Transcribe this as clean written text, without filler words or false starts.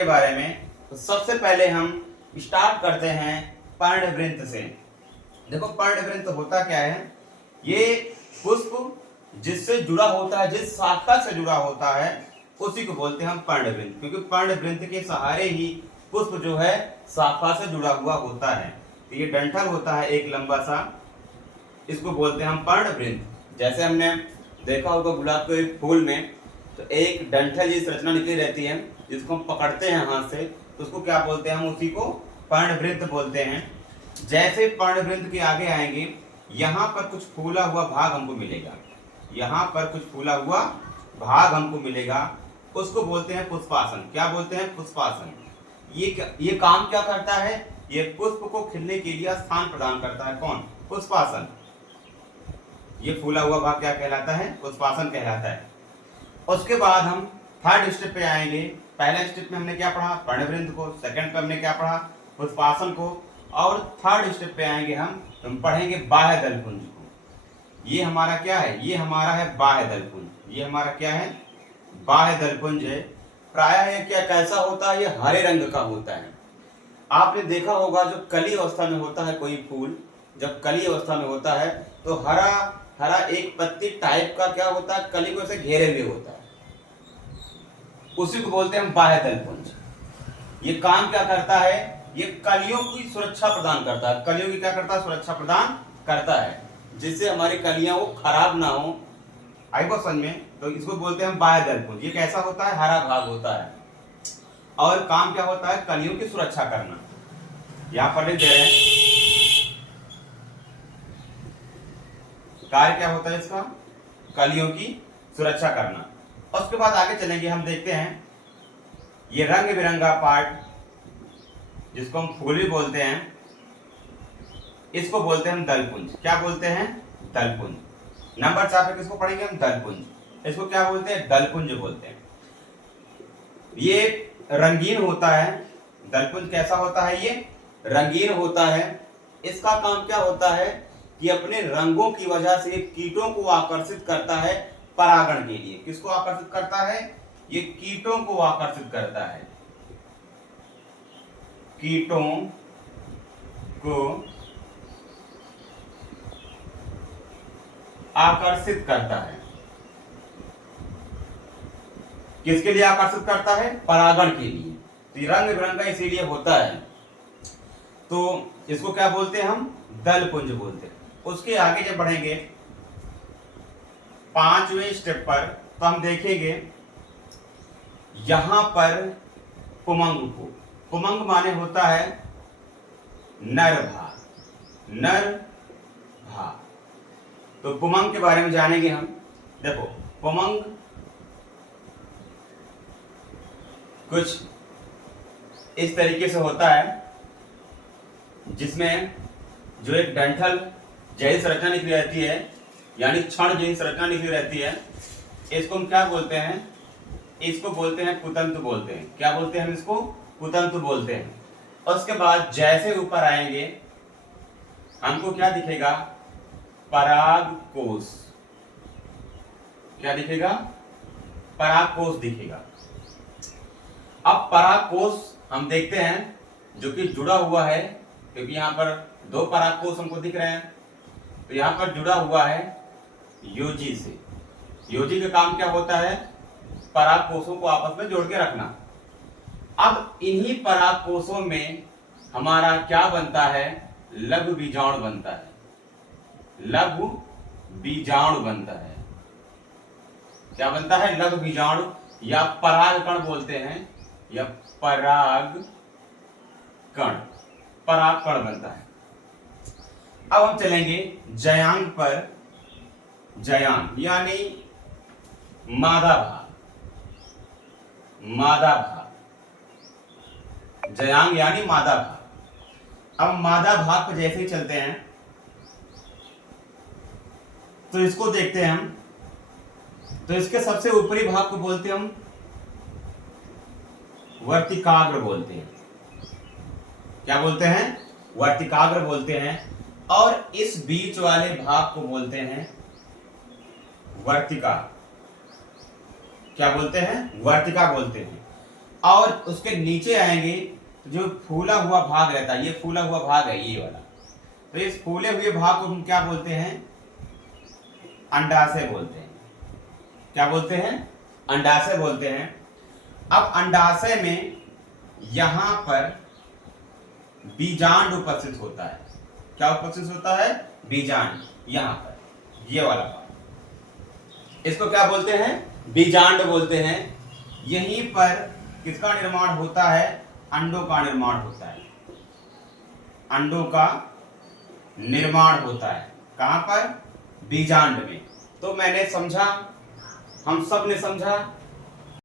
के बारे में। तो सबसे पहले हम स्टार्ट करते हैं पर्णवृंत से। देखो पर्णवृंत होता क्या है, ये पुष्प जिससे जुड़ा होता है, जिस शाखा से जुड़ा होता है उसी को बोलते हैं हम पर्णवृंत, क्योंकि पर्णवृंत के सहारे ही पुष्प जो है शाखा से जुड़ा हुआ होता है। तो ये डंठल होता है एक लंबा सा, इसको बोलते हैं हम पर्णवृंत। जैसे हमने देखा होगा गुलाब के फूल में तो एक डंठल जिस रचना निकली रहती है, जिसको हम पकड़ते हैं हाथ से, तो उसको क्या बोलते हैं हम, उसी को पर्णवृंत बोलते हैं। जैसे पर्णवृंत के आगे आएंगे, यहाँ पर कुछ फूला हुआ भाग हमको मिलेगा, यहाँ पर कुछ फूला हुआ भाग हमको मिलेगा, उसको बोलते हैं पुष्पासन। क्या बोलते हैं? पुष्पासन। ये काम क्या करता है? ये पुष्प को खिलने के लिए स्थान प्रदान करता है। कौन? पुष्पासन। ये फूला हुआ भाग क्या कहलाता है? पुष्पासन कहलाता है। उसके बाद हम थर्ड स्टेप पे आएंगे। पहले स्टेप में हमने क्या पढ़ा? पर्णवृंत को। सेकंड पे हमने क्या पढ़ा? पुष्पासन को। और थर्ड स्टेप पे आएंगे हम पढ़ेंगे बाह्य दलपुंज को। ये हमारा क्या है? ये हमारा है बाह्य दलपुंज। ये हमारा क्या है? बाह्य दलपुंज है। प्रायः ये क्या कैसा होता है? ये हरे रंग का होता है। आपने देखा होगा जो कली अवस्था में होता है कोई फूल, जब कली अवस्था में होता है तो हरा हरा एक पत्ती टाइप का क्या होता है, कली को ऐसे घेरे हुए होता है, उसी को बोलते हैं हम बाह्य दलपुंज। ये काम क्या करता है? ये कलियों की सुरक्षा प्रदान करता है। कलियों की क्या करता है? सुरक्षा प्रदान करता है, जिससे हमारी कलियां वो खराब ना हो। आई बात समझ में? तो इसको बोलते हैं हम बाह्य दलपुंज। ये कैसा होता है? हरा भाग होता है। और काम क्या होता है? कलियों की सुरक्षा करना। यहां पर लिख दे रहे हैं कार्य क्या होता है इसका? कलियों की सुरक्षा करना। उसके बाद आगे चलेंगे, हम देखते हैं ये रंग बिरंगा पार्ट जिसको हम फूल भी बोलते हैं, इसको बोलते हैं हम दलपुंज। क्या बोलते हैं? दलपुंज। नंबर 4 पे किसको पढ़ेंगे हम? दलपुंज। इसको क्या बोलते हैं? दलपुंज बोलते हैं। ये रंगीन होता है। दलपुंज कैसा होता है? ये रंगीन होता है। इसका काम क्या होता है कि अपने रंगों की वजह से कीटों को आकर्षित करता है परागण के लिए। किसको आकर्षित करता है? ये कीटों को आकर्षित करता है। कीटों को आकर्षित करता है। किसके लिए आकर्षित करता है? परागण के लिए। तो रंग बिरंगा इसीलिए होता है। तो इसको क्या बोलते हैं हम? दलपुंज बोलते हैं। उसके आगे जब बढ़ेंगे 5वें स्टेप पर, तो हम देखेंगे यहां पर पुमंग को। पुमंग माने होता है नर भाग। नर भाग। तो पुमंग के बारे में जानेंगे हम। देखो पुमंग कुछ इस तरीके से होता है, जिसमें जो एक डंठल जैसी संरचना निकली रहती है, यानी क्षण जैसी संरचना निकली रहती है, इसको हम क्या बोलते हैं? इसको बोलते हैं कुतंतु बोलते हैं। क्या बोलते हैं हम इसको? कुतंतु बोलते हैं। और उसके बाद जैसे ऊपर आएंगे हमको क्या दिखेगा? परागकोश। क्या दिखेगा? परागकोश दिखेगा। अब परागकोश हम देखते हैं जो कि जुड़ा हुआ है, क्योंकि यहाँ पर 2 परागकोश हमको दिख रहे हैं। तो यहाँ पर जुड़ा हुआ है योजी से। योजी का काम क्या होता है? परागकोशों को आपस में जोड़ के रखना। अब इन्हीं परागकोशों में हमारा क्या बनता है? लघु बीजाणु बनता है। लघु बीजाणु बनता है। क्या बनता है? लघु बीजाणु, या परागकण बोलते हैं, या परागकण। परागकण बनता है। अब हम चलेंगे जयांग पर। जयांग यानी मादा भाग। मादा भाग। जयांग यानी मादा भाग। अब मादा भाग पर जैसे ही चलते हैं तो इसको देखते हैं हम। तो इसके सबसे ऊपरी भाग को बोलते हैं हम वर्तिकाग्र बोलते हैं। क्या बोलते हैं? वर्तिकाग्र बोलते हैं। और इस बीच वाले भाग को बोलते हैं वर्तिका। क्या बोलते हैं? वर्तिका बोलते हैं। और उसके नीचे आएंगे तो जो फूला हुआ भाग रहता है, ये फूला हुआ भाग है ये वाला, तो इस फूले हुए भाग को हम क्या बोलते हैं? अंडाशय बोलते हैं। क्या बोलते हैं? अंडाशय बोलते हैं। अब अंडाशय में यहां पर बीजांड उपस्थित होता है। क्या उपस्थित होता है? बीजांड। यहां पर ये वाला भाग, इसको क्या बोलते हैं? बीजांड बोलते हैं। यहीं पर किसका निर्माण होता है? अंडों का निर्माण होता है। अंडों का निर्माण होता है कहां पर? बीजांड में। तो मैंने समझा, हम सब ने समझा